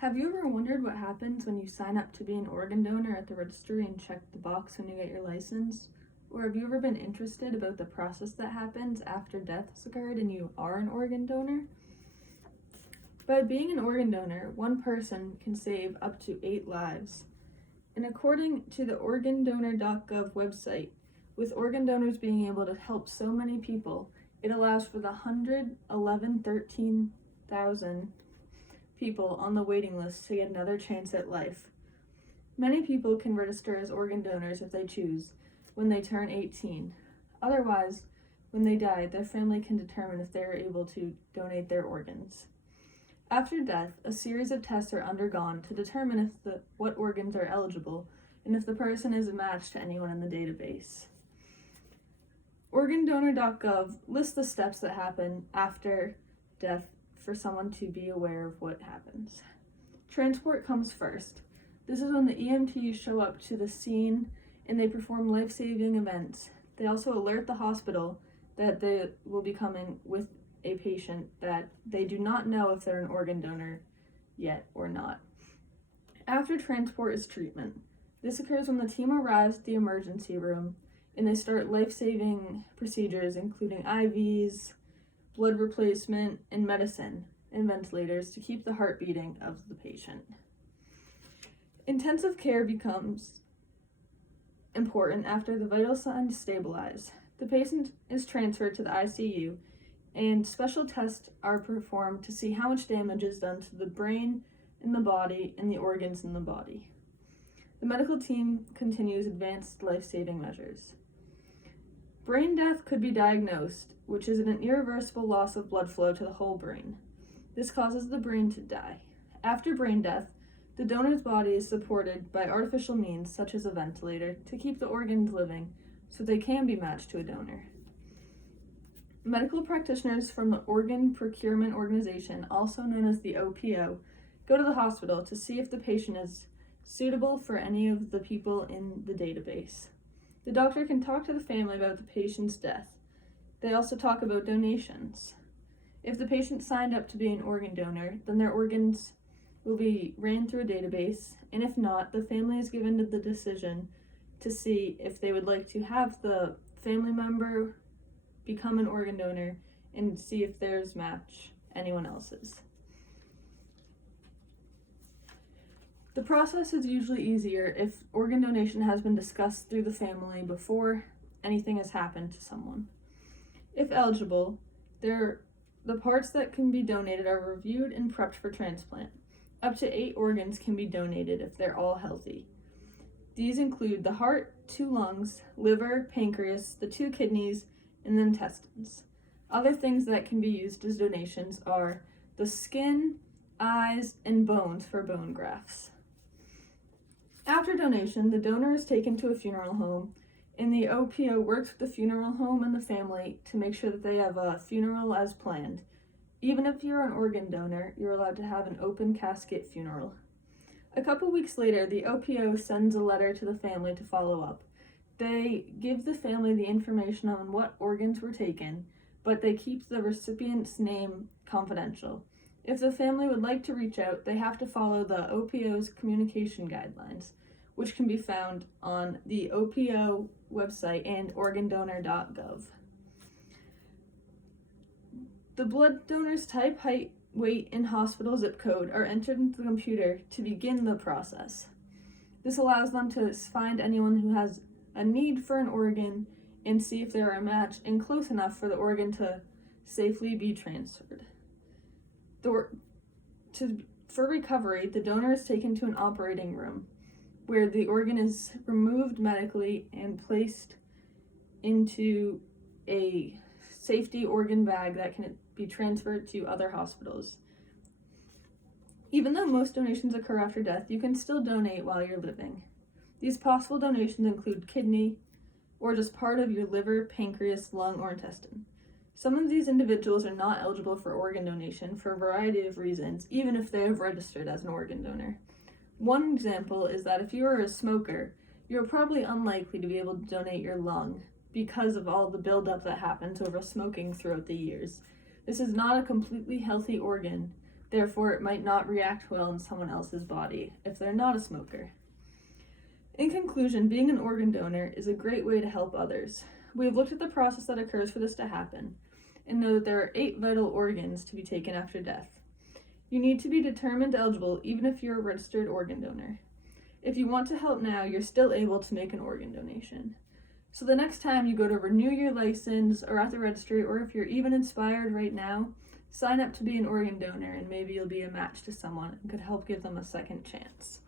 Have you ever wondered what happens when you sign up to be an organ donor at the registry and check the box when you get your license? Or have you ever been interested about the process that happens after death has occurred and you are an organ donor? By being an organ donor, one person can save up to 8 lives. And according to the organdonor.gov website, with organ donors being able to help so many people, it allows for the 13,000 people on the waiting list to get another chance at life. Many people can register as organ donors if they choose when they turn 18. Otherwise, when they die, their family can determine if they are able to donate their organs. After death, a series of tests are undergone to determine what organs are eligible and if the person is a match to anyone in the database. Organdonor.gov lists the steps that happen after death for someone to be aware of what happens. Transport comes first. This is when the EMTs show up to the scene and they perform life-saving events. They also alert the hospital that they will be coming with a patient that they do not know if they're an organ donor yet or not. After transport is treatment. This occurs when the team arrives at the emergency room and they start life-saving procedures including IVs, blood replacement, and medicine and ventilators to keep the heart beating of the patient. Intensive care becomes important after the vital signs stabilize. The patient is transferred to the ICU and special tests are performed to see how much damage is done to the brain in the body and the organs in the body. The medical team continues advanced life-saving measures. Brain death could be diagnosed, which is an irreversible loss of blood flow to the whole brain. This causes the brain to die. After brain death, the donor's body is supported by artificial means such as a ventilator to keep the organs living so they can be matched to a donor. Medical practitioners from the Organ Procurement Organization, also known as the OPO, go to the hospital to see if the patient is suitable for any of the people in the database. The doctor can talk to the family about the patient's death. They also talk about donations. If the patient signed up to be an organ donor, then their organs will be ran through a database, and if not, the family is given the decision to see if they would like to have the family member become an organ donor and see if theirs match anyone else's. The process is usually easier if organ donation has been discussed through the family before anything has happened to someone. If eligible, the parts that can be donated are reviewed and prepped for transplant. Up to 8 organs can be donated if they're all healthy. These include the heart, 2 lungs, liver, pancreas, the 2 kidneys, and the intestines. Other things that can be used as donations are the skin, eyes, and bones for bone grafts. After donation, the donor is taken to a funeral home, and the OPO works with the funeral home and the family to make sure that they have a funeral as planned. Even if you're an organ donor, you're allowed to have an open casket funeral. A couple weeks later, the OPO sends a letter to the family to follow up. They give the family the information on what organs were taken, but they keep the recipient's name confidential. If the family would like to reach out, they have to follow the OPO's communication guidelines, which can be found on the OPO website and organdonor.gov. The blood donor's type, height, weight, and hospital zip code are entered into the computer to begin the process. This allows them to find anyone who has a need for an organ and see if they're a match and close enough for the organ to safely be transferred. For recovery, the donor is taken to an operating room where the organ is removed medically and placed into a safety organ bag that can be transferred to other hospitals. Even though most donations occur after death, you can still donate while you're living. These possible donations include kidney or just part of your liver, pancreas, lung, or intestine. Some of these individuals are not eligible for organ donation for a variety of reasons, even if they have registered as an organ donor. One example is that if you are a smoker, you're probably unlikely to be able to donate your lung because of all the buildup that happens over smoking throughout the years. This is not a completely healthy organ, Therefore, it might not react well in someone else's body if they're not a smoker. In conclusion, being an organ donor is a great way to help others. We have looked at the process that occurs for this to happen and know that there are 8 vital organs to be taken after death. You need to be determined eligible even if you're a registered organ donor. If you want to help now, you're still able to make an organ donation. So the next time you go to renew your license or at the registry, or if you're even inspired right now, sign up to be an organ donor and maybe you'll be a match to someone and could help give them a second chance.